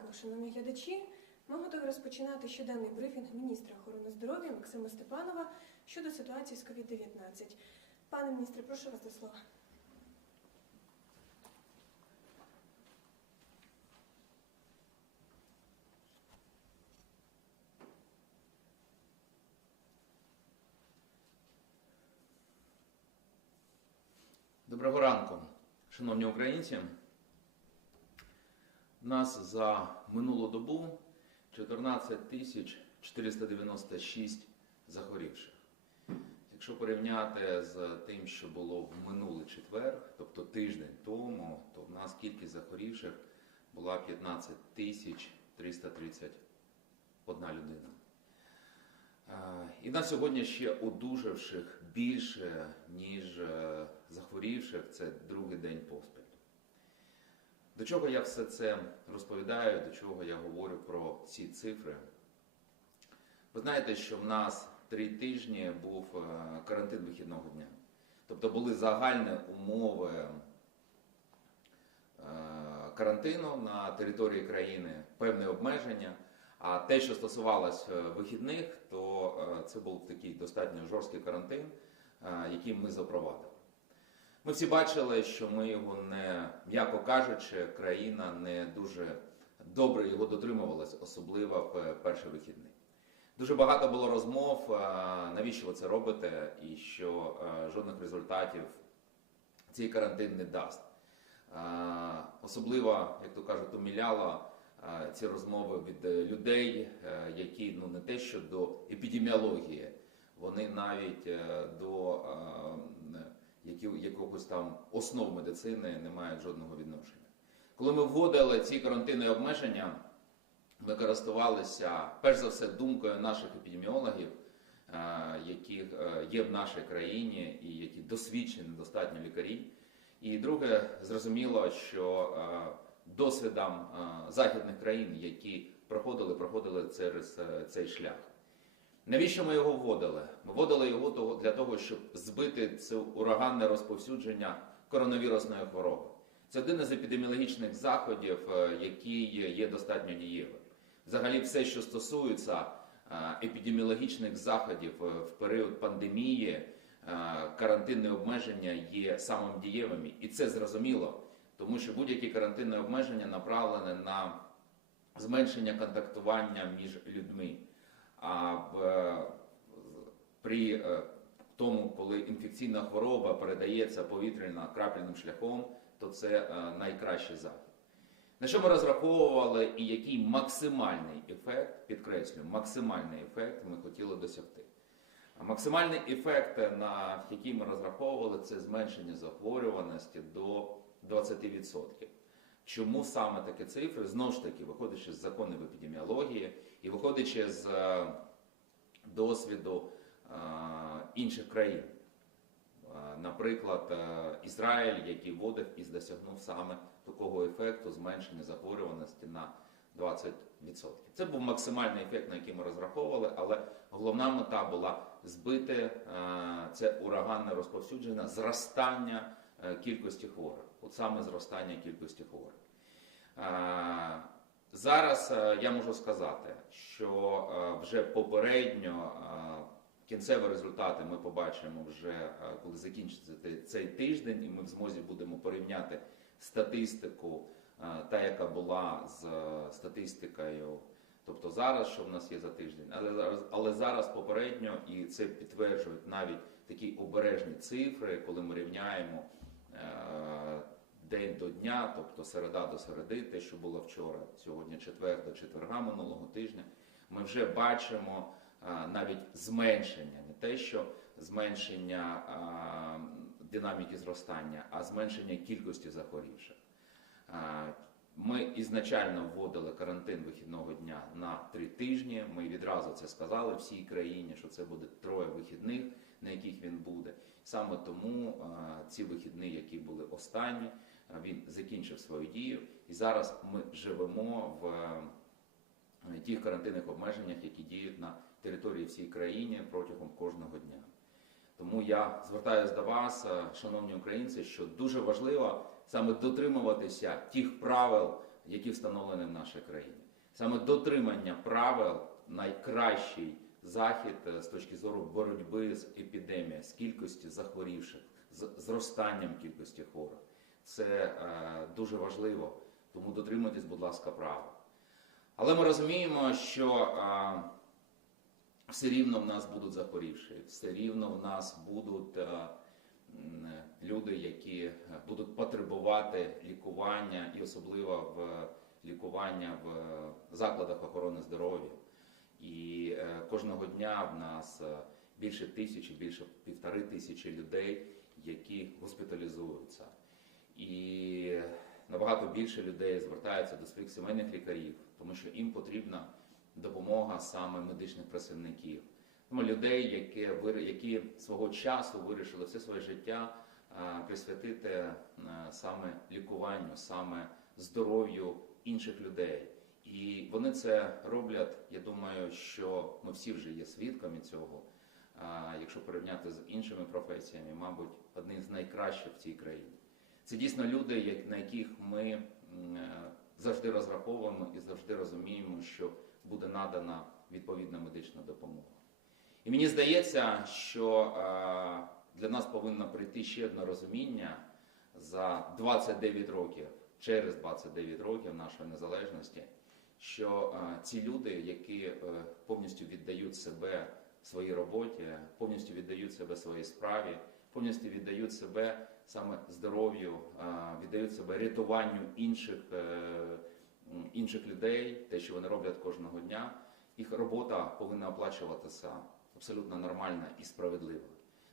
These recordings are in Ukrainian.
ранку, шановні глядачі. Ми готові розпочинати щоденний брифінг міністра охорони здоров'я Максима Степанова щодо ситуації з COVID-19. Пане міністре, прошу вас до слова. Доброго ранку, шановні українці. Нас за минулу добу 14 тисяч 496 захворівших. Якщо порівняти з тим, що було в минулий четвер, тобто тиждень тому, то в нас кількість захворівших була 15 тисяч 331 людина. Е, І на сьогодні ще одужавших більше, ніж е, захворівших, це другий день поспіль. До чого я все це розповідаю, до чого я говорю про ці цифри? Ви знаєте, що в нас три тижні був е, карантин вихідного дня. Тобто були загальні умови е, карантину на території країни, певні обмеження. А те, що стосувалось е, вихідних, то це був такий достатньо жорсткий карантин, який ми запровадили. Ми всі бачили, що ми його не, м'яко кажучи, країна не дуже добре його дотримувалась, особливо в перший вихідний. Дуже багато було розмов, навіщо ви це робите, і що жодних результатів цей карантин не дасть. Особливо, як то кажуть, уміляло ці розмови від людей, е, які ну не те, що до епідеміології, вони навіть е, до які- якогось там основ медицини не мають жодного відношення. Коли ми вводили ці карантинні обмеження, ми користувалися перш за все думкою наших епідеміологів, е, які е, є в нашій країні і які досвідчені достатньо лікарі. І друге, зрозуміло, що е, досвідом західних країн, які проходили, проходили через цей шлях. Навіщо ми його вводили? Ми вводили його для того, щоб збити це ураганне розповсюдження коронавірусної хвороби. Це один із епідеміологічних заходів, е, який є- достатньо дієвим. Взагалі, все, що стосується е, епідеміологічних заходів е, в період пандемії, карантинні обмеження є самим дієвими, і це зрозуміло, тому що будь-які карантинні обмеження направлені на зменшення контактування між людьми. А е, при е, тому, коли інфекційна хвороба передається повітряно-крапельним шляхом, то це е, найкращий захід. На що ми розраховували і який максимальний ефект, підкреслюю, максимальний ефект ми хотіли досягти. А Максимальний ефект, на який ми розраховували, це зменшення захворюваності до 20%. Чому саме такі цифри? Знову ж таки, виходячи з законів епідеміології і виходячи з е, досвіду е, інших країн. Е, Наприклад, Ізраїль, який вводив і досягнув саме такого ефекту зменшення захворюваності на 20%. Це був максимальний ефект, на який ми розраховували, але головна мета була збити це ураганне розповсюдження, зростання кількості хворих. От саме зростання кількості хворих. Е, Зараз е, я можу сказати, що е, вже попередньо е, кінцеві результати ми побачимо вже е, коли закінчиться цей тиждень, і ми в змозі будемо порівняти статистику, е, та яка була з е, статистикою. Тобто зараз, що в нас є за тиждень, але зараз, але зараз попередньо, і це підтверджують навіть такі обережні цифри, коли ми рівняємо е, день до дня, тобто середа до середи, те, що було вчора, сьогодні четвер до четверга минулого тижня, ми вже бачимо е, навіть зменшення, не те, що зменшення е, динаміки зростання, а зменшення кількості захворівших. Ми ізначально вводили карантин вихідного дня на три тижні. Ми відразу це сказали всій країні, що це буде троє вихідних, на яких він буде. Саме тому е, ці вихідні, які були останні, е, він закінчив свою дію, і зараз ми живемо в е, тих карантинних обмеженнях, які діють на території всієї країни протягом кожного дня. Тому я звертаюся до вас, е, шановні українці, що дуже важливо саме дотримуватися тих правил, які встановлені в нашій країні. Саме дотримання правил найкращий захід е, з точки зору боротьби з епідемією, з кількістю захворівших, з зростанням кількості хворих. Це е, дуже важливо, тому дотримуйтесь, будь ласка, правил. Але ми розуміємо, що е, все рівно в нас будуть захворівші, все рівно в нас будуть е, люди, які будуть потребувати лікування, і особливо в лікування в закладах охорони здоров'я. І е, кожного дня в нас е, більше тисячі, більше півтори тисячі людей, які госпіталізуються. І набагато більше людей звертаються до своїх сімейних лікарів, тому що їм потрібна допомога саме медичних працівників. Тому людей, які, які свого часу вирішили все своє життя е, присвятити е, саме лікуванню, саме здоров'ю інших людей. І вони це роблять. Я думаю, що ми всі вже є свідками цього. Якщо порівняти з іншими професіями, мабуть, одні з найкращих в цій країні. Це дійсно люди, на яких ми е, завжди розраховуємо і завжди розуміємо, що буде надана відповідна медична допомога. І мені здається, що е, для нас повинно прийти ще одне розуміння за 29 років, через 29 років нашої незалежності, що е, ці люди, які е, повністю віддають себе своїй роботі, повністю віддають себе своїй справі, повністю віддають себе саме здоров'ю, віддають себе рятуванню інших, інших людей, те, що вони роблять кожного дня, їх робота повинна оплачуватися абсолютно нормально і справедливо.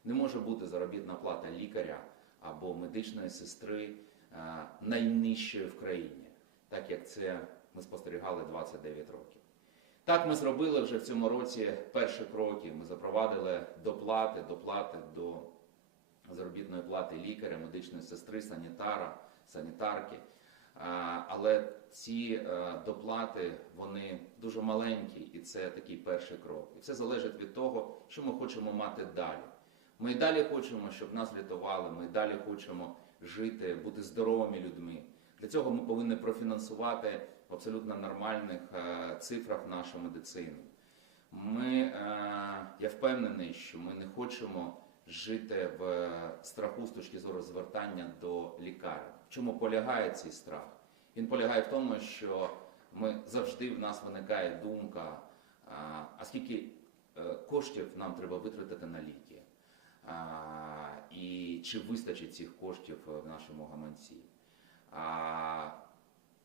Не може бути заробітна плата лікаря або медичної сестри е, найнижчою в країні, так як це ми спостерігали 29 років. Так ми зробили вже в цьому році перші кроки. Ми запровадили доплати, доплати до заробітної плати лікаря, медичної сестри, санітара, санітарки. А, Але ці е, доплати вони дуже маленькі, і це такий перший крок. І все залежить від того, що ми хочемо мати далі. Ми далі хочемо, щоб нас рятували. Ми далі хочемо жити, бути здоровими людьми. Для цього ми повинні профінансувати в абсолютно нормальних е, цифрах нашу медицину. Ми, е, я впевнений, що ми не хочемо жити в страху з точки зору звертання до лікарів. В чому полягає цей страх? Він полягає в тому, що ми завжди в нас виникає думка, а, скільки е, коштів нам треба витратити на ліки, а, і чи вистачить цих коштів е, в нашому гаманці. А,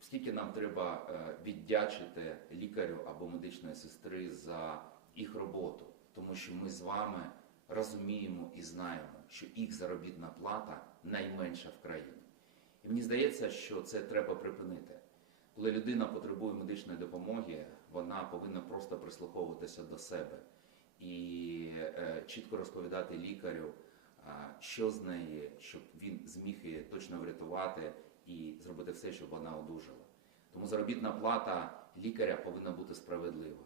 скільки нам треба е, віддячити лікарю або медичної сестри за їх роботу, тому що ми з вами розуміємо і знаємо, що їх заробітна плата найменша в країні. І мені здається, що це треба припинити. Коли людина потребує медичної допомоги, вона повинна просто прислуховуватися до себе і е, чітко розповідати лікарю, що з неї, щоб він зміг її точно врятувати і зробити все, щоб вона одужала. Тому заробітна плата лікаря повинна бути справедлива.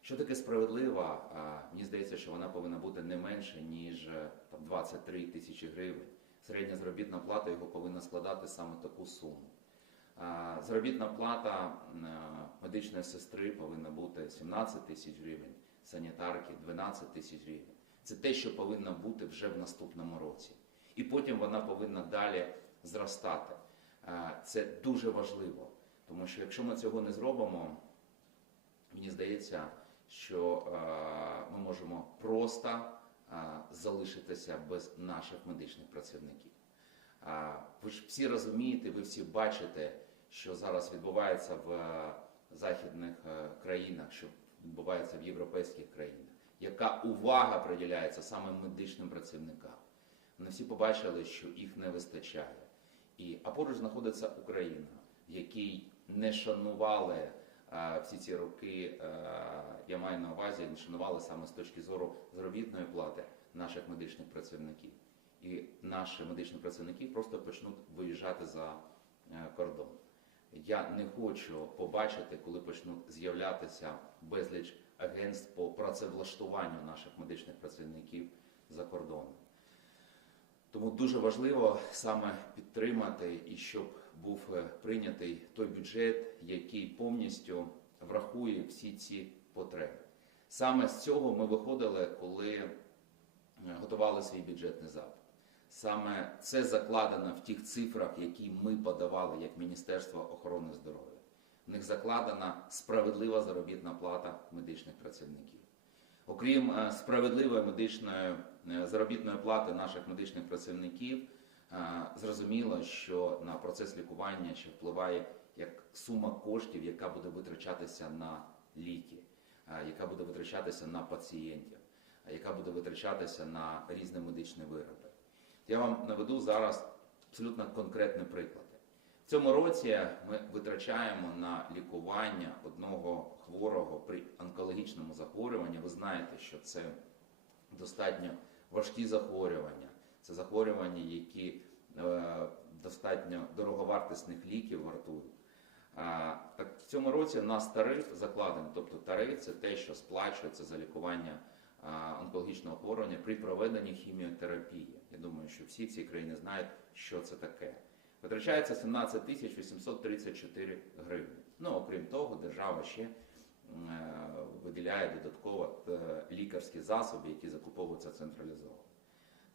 Що таке справедлива? Мені здається, що вона повинна бути не менше, ніж е, там, 23 тисячі гривень. Середня заробітна плата його повинна складати саме таку суму. Заробітна плата медичної сестри повинна бути 17 тисяч гривень, санітарки 12 тисяч гривень. Це те, що повинно бути вже в наступному році. І потім вона повинна далі зростати. Це дуже важливо, тому що якщо ми цього не зробимо, мені здається, що ми можемо просто залишитися без наших медичних працівників. Ви ж всі розумієте, ви всі бачите, що зараз відбувається в е, західних е, країнах, що відбувається в європейських країнах, яка увага приділяється саме медичним працівникам. Вони всі побачили, що їх не вистачає. І, а поруч знаходиться Україна, в якій не шанували всі ці роки, е, я маю на увазі, не шанували саме з точки зору заробітної плати наших медичних працівників. І наші медичні працівники просто почнуть виїжджати за е, кордон. Я не хочу побачити, коли почнуть з'являтися безліч агентств по працевлаштуванню наших медичних працівників за кордоном. Тому дуже важливо саме підтримати і щоб був е, прийнятий той бюджет, який повністю врахує всі ці потреби. Саме з цього ми виходили, коли е, готували свій бюджетний запит. Саме це закладено в тих цифрах, які ми подавали як Міністерство охорони здоров'я. В них закладена справедлива заробітна плата медичних працівників. Окрім е, справедливої медичної заробітної плати наших медичних працівників, зрозуміло, що на процес лікування ще впливає як сума коштів, яка буде витрачатися на ліки, яка буде витрачатися на пацієнтів, яка буде витрачатися на різні медичні вироби. Я вам наведу зараз абсолютно конкретні приклади. В цьому році ми витрачаємо на лікування одного хворого при онкологічному захворюванні. Ви знаєте, що це достатньо важкі захворювання. Це захворювання, які е, достатньо дороговартісних ліків вартують. Так в цьому році у нас тариф закладений, тобто тариф це те, що сплачується за лікування онкологічного захворювання при проведенні хіміотерапії. Я думаю, що всі в цій країні знають, що це таке. Витрачається 17 тисяч 834 гривні. Ну, окрім того, держава ще е, виділяє додатково е, лікарські засоби, які закуповуються централізовано.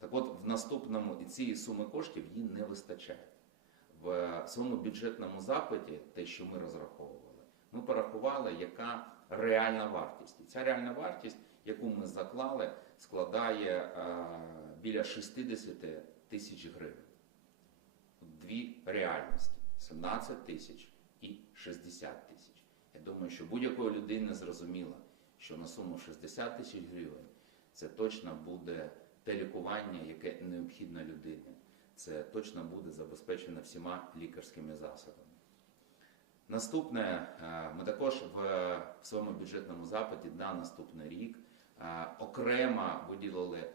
Так от, в наступному і цієї суми коштів їй не вистачає. В своєму бюджетному запиті, те, що ми розраховували, ми порахували, яка реальна вартість. І ця реальна вартість, яку ми заклали, складає е, біля 60 тисяч гривень. Дві реальності 17 тисяч і 60 тисяч. Я думаю, що будь-якої людини зрозуміло, що на суму 60 тисяч гривень це точно буде те лікування, яке необхідно людині. Це точно буде забезпечено всіма лікарськими засобами. Наступне, е, ми також в, своєму бюджетному запиті на наступний рік е, окремо виділили е,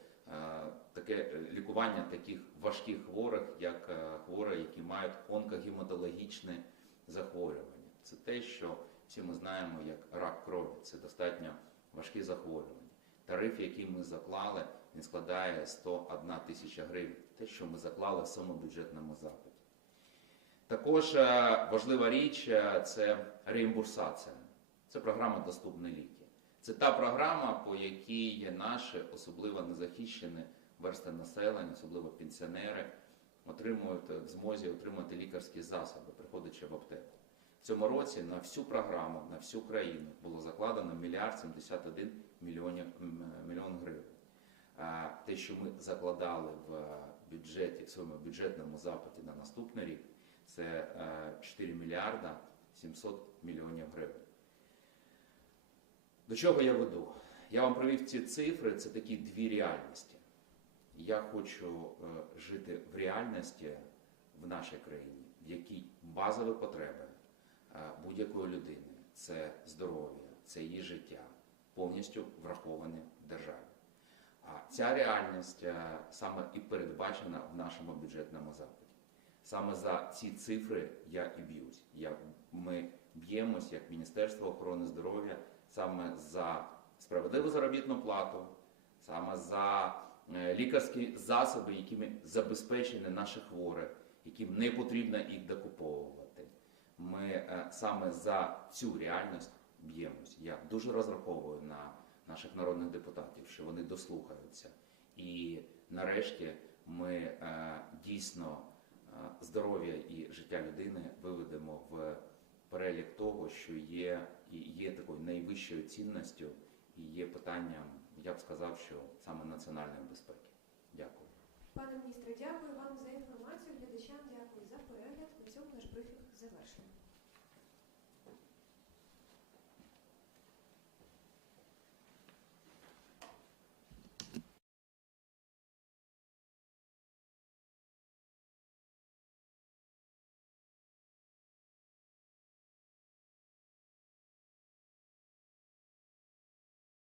таке лікування таких важких хворих, як хворі, які мають онкогематологічне захворювання. Це те, що всі ми знаємо як рак крові. Це достатньо важкі захворювання. Тариф, який ми заклали, він складає 101 тисяча гривень. Те, що ми заклали в своєму бюджетному запиті. Також е, важлива річ е, це реімбурсація. Це програма Доступні ліки. Це та програма, по якій наші особливо незахищені версти населення, особливо пенсіонери, отримують е, в змозі отримати лікарські засоби, приходячи в аптеку. Цьому році на всю програму, на всю країну було закладено мільярд 71 мільйонів мільйон гривень. А те, що ми закладали в бюджеті, в своєму бюджетному запиті на наступний рік, це е, 4 мільярда 700 мільйонів гривень. До чого я веду? Я вам привів ці цифри, це такі дві реальності. Я хочу е, жити в реальності в нашій країні, в якій базові потреби е, будь-якої людини це здоров'я, це її життя, повністю враховані в державі. А ця реальність е, саме і передбачена в нашому бюджетному запиті. Саме за ці цифри я і б'юсь. Ми б'ємось як Міністерство охорони здоров'я саме за справедливу заробітну плату, саме за е, лікарські засоби, якими забезпечені наші хворі, яким не потрібно їх докуповувати. Ми е, саме за цю реальність б'ємось. Я дуже розраховую на наших народних депутатів, що вони дослухаються. І нарешті ми е, дійсно е, здоров'я і життя людини виведемо в перелік того, що є і є такою найвищою цінністю і є питанням, я б сказав, що саме національної безпеки. Дякую. Пане міністре, дякую вам за інформацію. Глядачам дякую за перегляд. На цьому наш брифінг завершено.